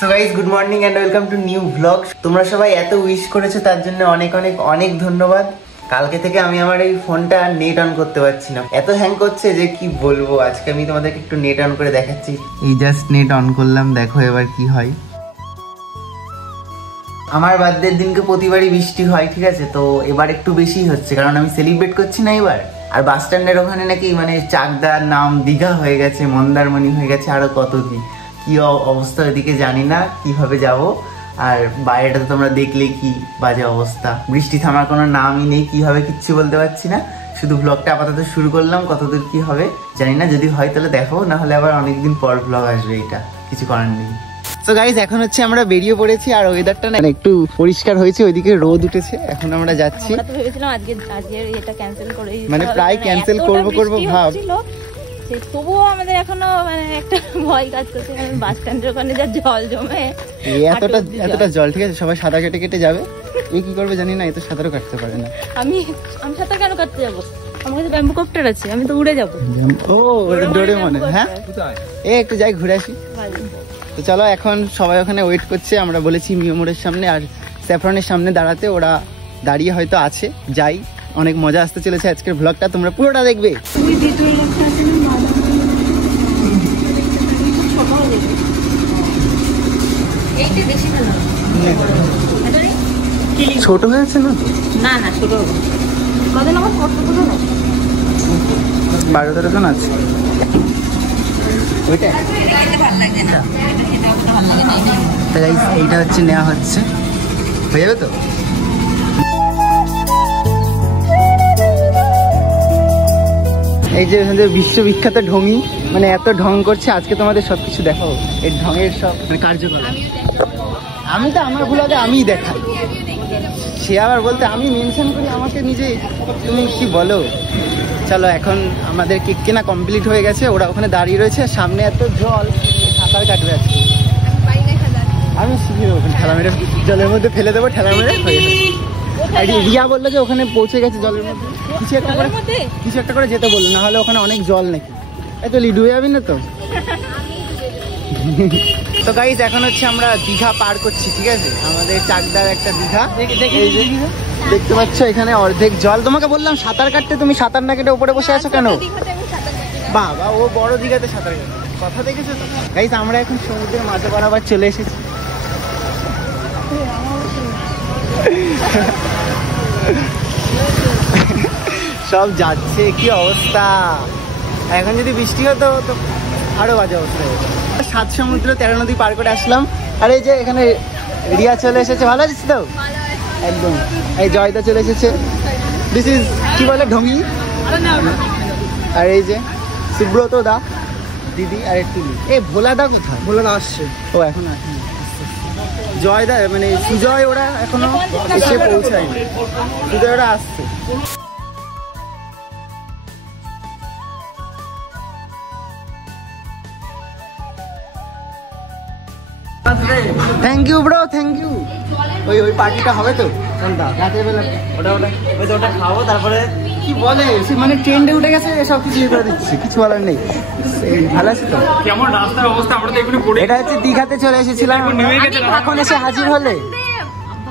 So guys good morning and welcome to new blog. তোমরা সবাই এত উইশ করেছো তার জন্য অনেক অনেক অনেক ধন্যবাদ। কালকে থেকে আমি আমার এই ফোনটা নেট অন করতে পারছি না, এত হ্যাং করছে যে কি বলবো। আজকে আমি তোমাদেরকে একটু নেট অন করে দেখাচ্ছি। এই জাস্ট নেট অন করলাম, দেখো এবার কি হয়। আমার বার্থডের দিনকে প্রতিবারই বৃষ্টি হয়, ঠিক আছে, তো এবার একটু বেশি হচ্ছে কারণ আমি সেলিব্রেট করছি না এবার। আর বাস স্ট্যান্ডের ওখানে নাকি মানে চাকদার নাম দীঘা হয়ে গেছে, মন্দারমণি হয়ে গেছে, আরো কত কি অবস্থা ওইদিকে জানি না কিভাবে যাব। আর বাইরেটা তো তোমরা দেখলে কি বাজে অবস্থা, বৃষ্টি থামার কোনো নামই নেই, কি হবে কিচ্ছু বলতে পারছি না। শুধু ব্লগটা আপাতত শুরু করলাম, কতদূর কি হবে জানি না, যদি হয় তাহলে দেখো, না হলে আবার অনেকদিন পর ব্লগ আসবে, এটা কিছু করার নেই। তো গাইস এখন হচ্ছে আমরা বেরিয়ে পড়েছি, আর ওয়েদারটা না একটু পরিষ্কার হয়েছে, ওইদিকে রোদ উঠেছে, এখন আমরা যাচ্ছি। আমরা তো ভেবেছিলাম আজকে এটা ক্যান্সেল করে মানে প্রায় ক্যান্সেল করব ভাব, তবুও আমাদের এখনো মানে একটা ভয় কাজ করছে, বাস স্ট্যান্ডের ওখানে যা জল জমে, এতটা জল, ঠিক আছে, সবাই সাঁতার কেটে কেটে যাবে। এই কি করবে জানি না, এ তো সাঁতারও কাটতে পারে না। আমি সাঁতার কেন কাটতে যাবো, আমার কাছে ব্যাম্বু কপ্টার আছে, আমি তো উড়ে যাবো। ও ডোরেমন, হ্যাঁ একটু যাই ঘুরে আসি। তো চলো, এখন সবাই ওখানে ওয়েট করছে, আমরা বলেছি মিয়ামোড়ের সামনে আর স্যাফরনের সামনে দাঁড়াতে, ওরা দাঁড়িয়ে হয়তো আছে। যাই, অনেক মজা আসতে চলেছে আজকের ব্লগটা, তোমরা পুরোটা দেখবে। ছোট হয়েছে না? না না ছোট হবে, 12-13 জন আছে। এইটা হচ্ছে নেওয়া হচ্ছে, হয়ে যাবে তো। এই যে বিশ্ববিখ্যাত ঢঙি, মানে এত ঢং করছে আজকে, তোমাদের সবকিছু দেখাবো এই ঢঙের সব মানে কার্যকলাপ। আমি তো আমার ভুলাতে আমিই দেখাই, সে আবার বলতে আমি মেনশন করি আমাকে নিজে, তুমি কি বলো। চলো, এখন আমাদের কেক কেনা কমপ্লিট হয়ে গেছে, ওরা ওখানে দাঁড়িয়ে রয়েছে, সামনে এত জল, সাঁতার কাটবে আজকে। আমি শিখে দেবো, ঠেলা মেরে জলের মধ্যে ফেলে দেবো, ঠেলা মেরে হয়ে যাবে। আর রিয়া বললো যে ওখানে পৌঁছে গেছে জলের মধ্যে, কিছু একটা করে যেতে বললো, না হলে ওখানে অনেক জল নাকি। এত ডুবে যাবি না তো। তো গাইস এখন হচ্ছে আমরা দীঘা পার করছি, ঠিক আছে, আমাদের চাকদার একটা দীঘা। দেখতে পাচ্ছ এখানে অর্ধেক জল। তোমাকে বললাম সাঁতার কাটতে, তুমি সাঁতার না কেটে উপরে বসে আছো কেন? বাবা, ও বড় দীঘাতে সাঁতার কাটে, কথা দেখেছো তো। গাইস আমরা এখন সমুদ্রের মাঝে বরাবর চলে এসেছি। সব যাচ্ছে, কি অবস্থা। এখন যদি বৃষ্টি হতো তো আরো বাজে অবস্থা। 7 সমুদ্র 13 নদী পার করে আসলাম। আর এই যে এখানে রিয়া চলে এসেছে, ভালো আছিস তো? একদম। এই জয়দা চলে এসেছে, দিস ইজ কি বলে ঢঙ্গি। আর এই যে সুব্রত দা, দিদি আর একটু এই ভোলা দা কোথায়? ভোলা দা আসছে, ও এখন আসেনি। জয়দা মানে সুজয়, ওরা এখনো এসে পৌঁছায়নি, সুজয় ওরা আসছে। Thank you bro, thank you. ওই পার্টিটা হবে তো রাতের বেলা, ওটা খাবো, তারপরে কি বলে সে মানে ট্রেন্ডে উঠে গেছে, সব কিছু করে দিচ্ছে, কিছু বলার নেই। ভালো আছে তো? কেমন রাস্তার অবস্থা? আমরা তো এখানে পড়ে, এটা হচ্ছে দীঘাতে চলে এসেছিলাম, এখন এসে হাজির হলে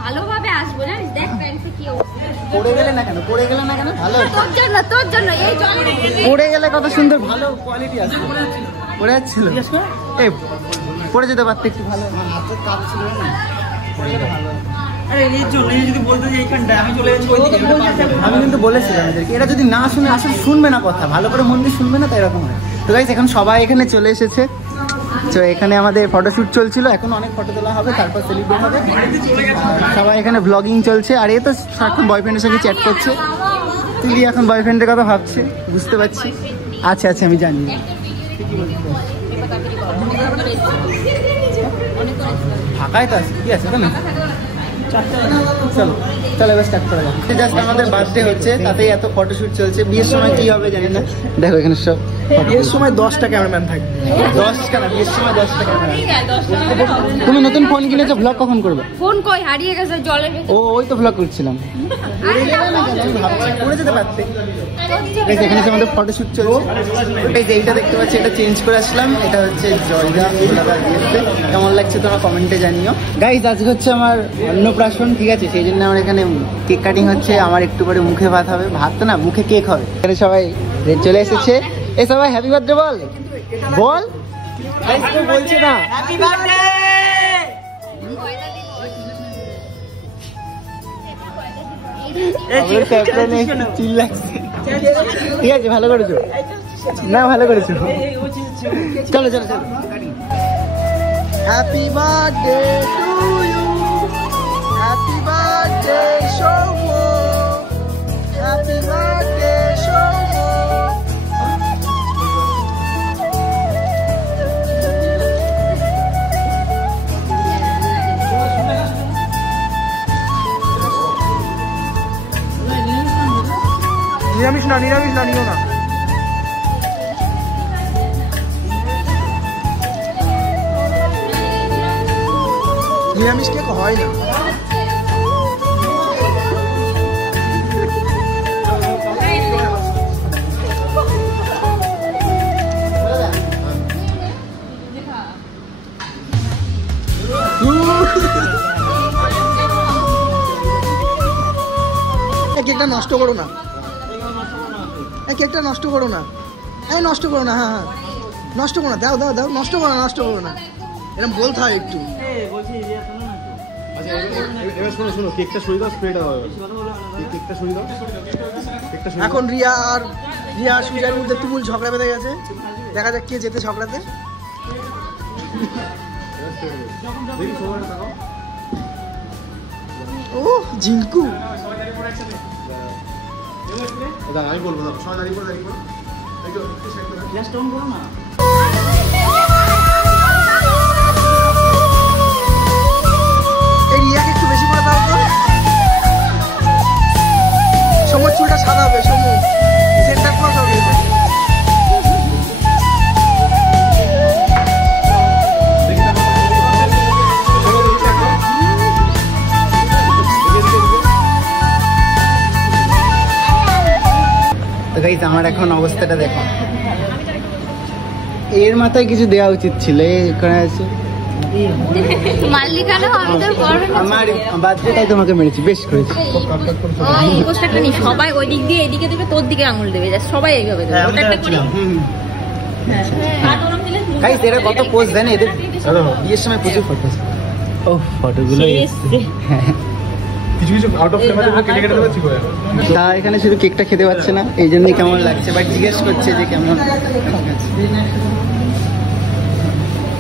ভালোভাবে আসবো, জানিস, দেখ প্যান্টে কি অবস্থা। পড়ে গেলে না কেন, পড়ে গেলে না কেন, ভালো তোর জন্য এই জল পড়ে গেলে কত সুন্দর, ভালো কোয়ালিটি আছে। পড়ে যাচ্ছিল, এই পড়ে যেতে পারতে একটু ভালো, হাতের কাজ ছিল না, পড়ে গেলে ভালো। আমি কিন্তু বলেছিলাম এদেরকে, এরা যদি না শুনে আসলে শুনবে না কথা, ভালো করে মন দিয়ে শুনবে না, তাই এরকম হয়। তো গাইস এখন সবাই এখানে চলে এসেছে, তো এখানে আমাদের ফটোশুট চলছিল, এখন অনেক ফটো তোলা হবে, তারপর সেলিব্রেট হবে। সবাই এখানে ব্লগিং চলছে, আর এ তো সারাক্ষণ বয়ফ্রেন্ডের সঙ্গে চ্যাট করছে। তুই এখন বয়ফ্রেন্ডের কথা ভাবছে, বুঝতে পারছি। আচ্ছা আচ্ছা, আমি জানি। ফাঁকাই তো আছে, কি আছে ওখানে? চলো চলো এবার স্টার্ট করা যাক। জাস্ট আমাদের বার্থডে হচ্ছে, তাতেই এত ফটোশুট চলছে। বিয়ের সময় কি হবে জানি না। দেখো এখানে সব বিয়ের সময় 10টা ক্যামেরাম্যান থাকবে। 10টা না, বিয়ের সময় 10টা ক্যামেরা। তুমি নতুন ফোন কিনেছো, ভ্লগ কখন করবে? ফোন কই হারিয়ে গেছে জলের ভিতরে। ও ওই তো ভ্লগ করছিলাম। করে যেতে পারতে। এখানে আমাদের ফটোশুট চলছে। এই যে এইটা দেখতে পাচ্ছি, এটা চেঞ্জ করে আসলাম। এটা হচ্ছে জয়দা দিয়েছে। কেমন লাগছে তোমরা কমেন্টে জানিও। গাইজ আজকে হচ্ছে আমার অন্নপ্রাশন, ঠিক আছে? সেই জন্য আমার এখানে কেক কাটিং হচ্ছে। আমার একটু পরে মুখে ভাত হবে, ভাত তো না মুখে কেক হবে। এখানে সবাই চলে এসেছে। এ সবাই হ্যাপি বার্থডে বল বল। বলছে না হ্যাপি বার্থডে। ঠিক আছে, ভালো করেছো না, ভালো করেছো। চলো চলো চলো। Happy birthday to you, happy birthday Soum, happy birthday Soum. নিরামিষ না নিও না। নিরামিষ কেক হয় না। কেকটা নষ্ট করো না, কেকটা নষ্ট করো না, নষ্ট করো না। হ্যাঁ নষ্ট করো না, দাও দাও দাও, নষ্ট করো না। এরকম বলতে হয় একটু। শোনো কেকটা সরিয়ে দাও, স্প্রেটা দাও, কেকটা সরিয়ে দাও। এখন রিয়া আর সুজার মধ্যে তুমুল ঝগড়া বেঁধে গেছে। দেখা যাক কে যেতে ঝগড়াতে। ও ঝিঙ্কু, আমি বলবো না, সবাই দাঁড়িয়ে পড়ো, না। এই রিয়াকে একটু বেশি করে দাও তো। সময় চুলটা সাদা হবে, সময় সেন্টার ক্লস হবে। আমার এখন অবস্থাটা দেখো, এর মাথায় কিছু দেওয়া উচিত ছিল। এখানে আছে আমার বার্থডেটাই তোমাকে মেরেছি, বেশ করেছি। সবাই ওই দিক দিয়ে এদিকে দেবে, তোর দিকে আঙুল দেবে, সবাই এইভাবে দেবে। এরা কত পোজ দেন এদের বিয়ের সময়, প্রচুর ফটো। ও ফটোগুলো তা এখানে শুধু কেকটা খেতে পাচ্ছে না, এই জন্যই কেমন লাগছে, বাট জিজ্ঞেস করছে যে কেমন।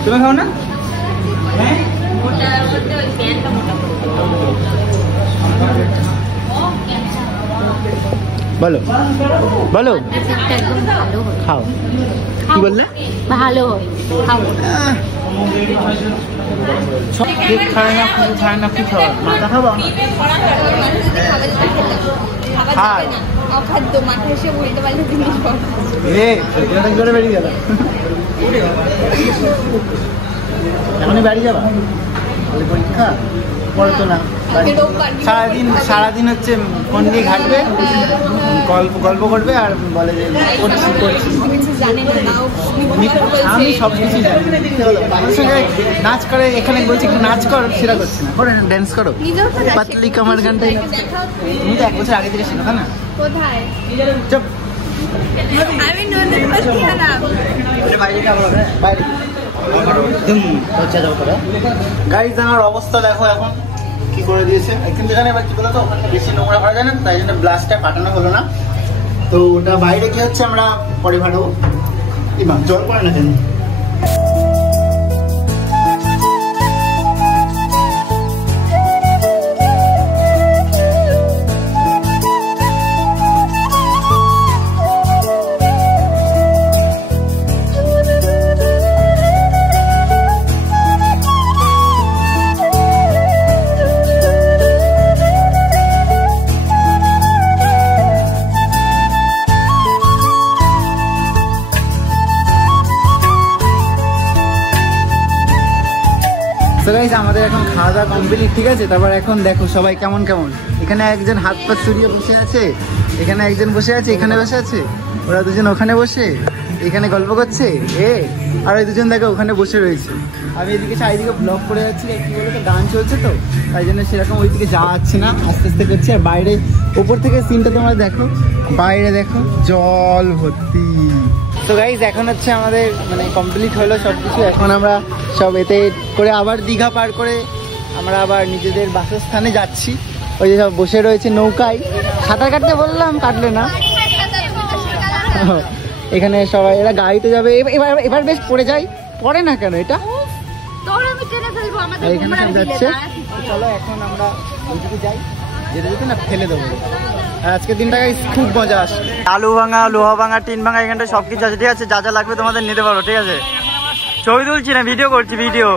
তুমি খাও না? বলো বলো, খাও। কি বললে? ভালো কেক খায় না, কিছু খায় না, কি খাওয়া? মাথা খাবো না? অখাদ্য মাথা এসে বলতে পারলে জিনিস করে বেরিয়ে গেল। এখনই বাড়ি যাবা? পরীক্ষা পড়ে তো না, সারাদিন হচ্ছে ফোন দিয়ে ঘাটবে, গল্প করবে আর বলে যে করছি। আমি সব কিছুই জানি। নাচ করে, এখানে বলছি একটু নাচ কর, সেটা করছি না। করে ড্যান্স করো, পাতলি কামার গানটাই। তুমি তো 1 বছর আগে থেকে শেখা না? কোথায়? চুপ। গাড়ি আমার অবস্থা দেখো এখন কি করে দিয়েছে। কিন্তু এখানে এবার কি বলতো, ওখানে বেশি নোংরা করা যায় না, তাই জন্য ব্লাস্টটা পাঠানো হলো না। তো ওটা বাইরে কি হচ্ছে আমরা পরে ফাটাবো। জল পড়ে না কেন? গাইস আমাদের এখন খাওয়া দাওয়া কমপ্লিট, ঠিক আছে? তারপর এখন দেখো সবাই কেমন কেমন, এখানে একজন হাত পা ছড়িয়ে বসে আছে, এখানে একজন বসে আছে, এখানে বসে আছে, ওরা দুজন ওখানে বসে এখানে গল্প করছে আর ওই দুজন দেখো ওখানে বসে রয়েছে। আমি এদিকে চারিদিকে ব্লগ করে যাচ্ছি, কি বলতো গান চলছে তো তাই জন্য সেরকম ওইদিকে যাওয়া যাচ্ছে না, আস্তে আস্তে করছি। আর বাইরে ওপর থেকে সিনটা তোমরা দেখো, বাইরে দেখো জল ভর্তি। তো গাইজ এখন হচ্ছে আমাদের মানে কমপ্লিট হলো সব কিছু, এখন আমরা সব এতে করে আবার দীঘা পার করে আমরা আবার নিজেদের বাসস্থানে যাচ্ছি। ওই যে সব বসে রয়েছে নৌকায়, সাঁতার কাটতে বললাম কাটলে না। এখানে সবাই এরা গাড়িতে যাবে, এবার এবার বেশ পড়ে যায়, পড়ে না কেন এটা এখানে সব যাচ্ছে। চলো এখন আমরা ওইদিকে যাই, যেতে যেতে না ফেলে দেবো। আর আজকের দিনটা খুব মজা আসে, আলু ভাঙা, লোহা ভাঙা, টিন ভাঙা, এখানটা সব কিছু আছে, ঠিক আছে? যা যা লাগবে তোমাদের নিতে পারো, ঠিক আছে? ছবি তুলছি না, ভিডিও করছি, ভিডিও।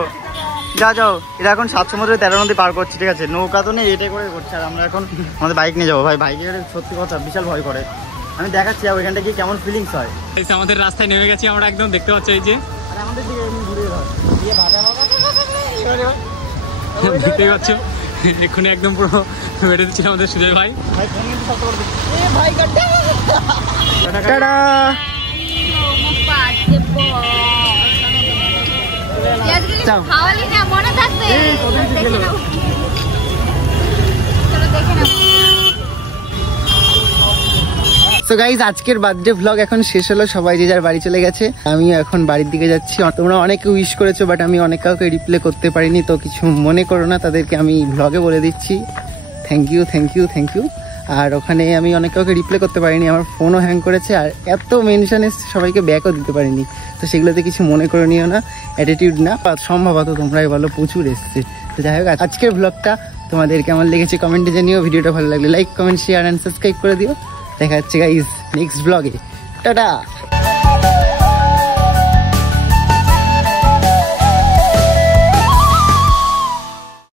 যা যাও, এরা এখন 7 সমুদ্রে 13 নদী পার করছি, ঠিক আছে? নৌকা তো নেই, এটাই করে করছে। আর আমরা এখন আমাদের বাইক নিয়ে যাবো। ভাই বাইকে সত্যি কথা বিশাল ভয় করে, আমি দেখাচ্ছি ওইখানটা গিয়ে কেমন ফিলিংস হয়। আমাদের রাস্তায় নেমে গেছি আমরা, একদম দেখতে পাচ্ছ এই যে আমাদের দিকে এমনি ঘুরে দিয়ে দেখতেই পাচ্ছ এক্ষুনি একদম পুরো বেড়ে দিচ্ছিল আমাদের সুজয় ভাই। তো গাইজ আজকের বার্থডে ভ্লগ এখন শেষ হলো, সবাই যে যার বাড়ি চলে গেছে, আমি এখন বাড়ির দিকে যাচ্ছি। তোমরা অনেকে উইশ করেছো বাট আমি অনেক কাউকে রিপ্লাই করতে পারিনি, তো কিছু মনে করো না, তাদেরকে আমি ভ্লগে বলে দিচ্ছি thank you thank you thank you. আর ওখানে আমি অনেক কাউকে রিপ্লাই করতে পারিনি, আমার ফোনও হ্যাং করেছে, আর এত মেনশন এসছে সবাইকে ব্যাকও দিতে পারিনি, তো সেগুলোতে কিছু মনে করে নিও না, অ্যাটিটিউড না, সম্ভবত তোমরাই বলো প্রচুর এসছে। তো যাই হোক আজকের ভ্লগটা তোমাদের কেমন লেগেছে কমেন্টে জানিও, ভিডিওটা ভালো লাগলে like comment share and subscribe করে দিও। দেখা যাচ্ছে গাইস নেক্সট ব্লগে, টাটা।